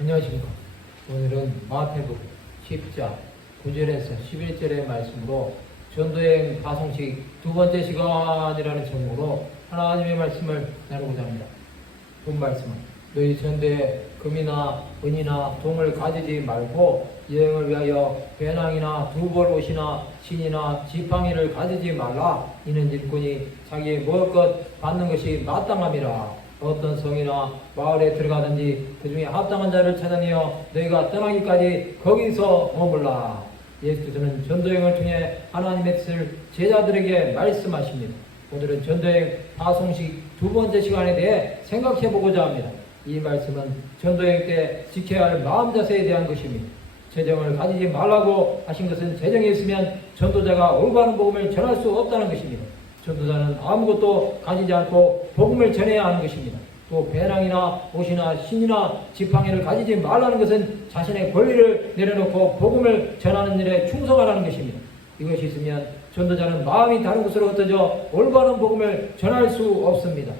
안녕하십니까. 오늘은 마태복음 10장 9절에서 11절의 말씀으로 전도여행 파송식 두 번째 시간이라는 제목으로 하나님의 말씀을 나누고자 합니다. 본 말씀은 너희 전도에 금이나 은이나 동을 가지지 말고 여행을 위하여 배낭이나 두벌 옷이나 신이나 지팡이를 가지지 말라. 이는 일꾼이 자기의 먹을 것 받는 것이 마땅함이라. 어떤 성이나 마을에 들어가든지 그 중에 합당한 자를 찾아내어 너희가 떠나기까지 거기서 머물라. 예수께서는 전도여행을 통해 하나님의 뜻을 제자들에게 말씀하십니다. 오늘은 전도여행 파송식 두 번째 시간에 대해 생각해 보고자 합니다. 이 말씀은 전도여행 때 지켜야 할 마음 자세에 대한 것입니다. 재정을 가지지 말라고 하신 것은 재정이 있으면 전도자가 올바른 복음을 전할 수 없다는 것입니다. 전도자는 아무것도 가지지 않고 복음을 전해야 하는 것입니다. 또 배낭이나 옷이나 신이나 지팡이를 가지지 말라는 것은 자신의 권리를 내려놓고 복음을 전하는 일에 충성하라는 것입니다. 이것이 있으면 전도자는 마음이 다른 곳으로 흩어져 올바른 복음을 전할 수 없습니다.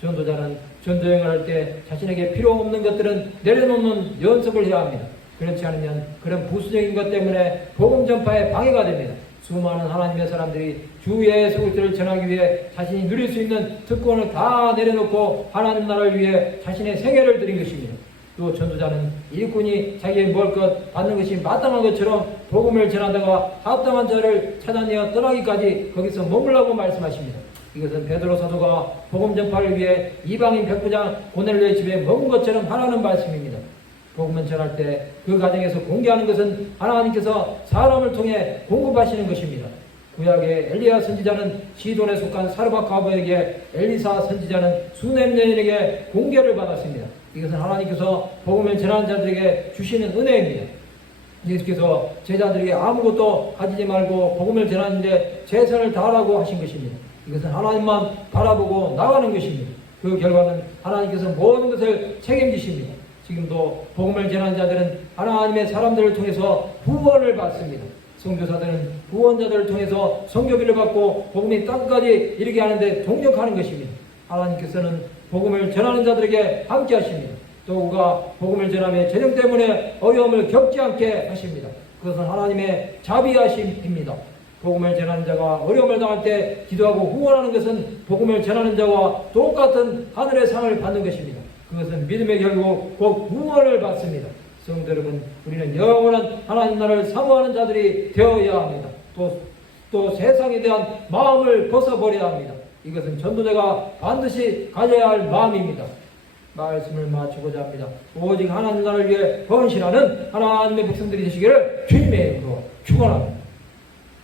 전도자는 전도여행을 할 때 자신에게 필요 없는 것들은 내려놓는 연습을 해야 합니다. 그렇지 않으면 그런 부수적인 것 때문에 복음 전파에 방해가 됩니다. 수많은 하나님의 사람들이 주 예수 그리스도를 전하기 위해 자신이 누릴 수 있는 특권을 다 내려놓고 하나님 나라를 위해 자신의 생애를 드린 것입니다. 또 전도자는 일꾼이 자기의 먹을 것 받는 것이 마땅한 것처럼 복음을 전하다가 합당한 자를 찾아내어 떠나기까지 거기서 머물라고 말씀하십니다. 이것은 베드로 사도가 복음 전파를 위해 이방인 백부장 고넬료의 집에 머문 것처럼 하라는 말씀입니다. 복음을 전할 때 그 과정에서 공개하는 것은 하나님께서 사람을 통해 공급하시는 것입니다. 구약의 엘리야 선지자는 시돈에 속한 사르밧 과부에게, 엘리사 선지자는 수넴 여인에게 공개를 받았습니다. 이것은 하나님께서 복음을 전하는 자들에게 주시는 은혜입니다. 예수께서 제자들에게 아무것도 가지지 말고 복음을 전하는데 최선을 다하라고 하신 것입니다. 이것은 하나님만 바라보고 나가는 것입니다. 그 결과는 하나님께서 모든 것을 책임지십니다. 지금도 복음을 전하는 자들은 하나님의 사람들을 통해서 후원을 받습니다. 선교사들은 후원자들을 통해서 선교비를 받고 복음이 땅까지 이르게 하는데 동력하는 것입니다. 하나님께서는 복음을 전하는 자들에게 함께 하십니다. 또 그가 복음을 전하며 재정 때문에 어려움을 겪지 않게 하십니다. 그것은 하나님의 자비하심입니다. 복음을 전하는 자가 어려움을 당할 때 기도하고 후원하는 것은 복음을 전하는 자와 똑같은 하늘의 상을 받는 것입니다. 그것은 믿음의 결국 곧 구원을 받습니다. 성도 여러분, 우리는 영원한 하나님 나라를 사모하는 자들이 되어야 합니다. 또 세상에 대한 마음을 벗어버려야 합니다. 이것은 전도자가 반드시 가져야 할 마음입니다. 말씀을 마치고자 합니다. 오직 하나님 나라를 위해 헌신하는 하나님의 백성들이 되시기를 주님의 이름으로 축원합니다.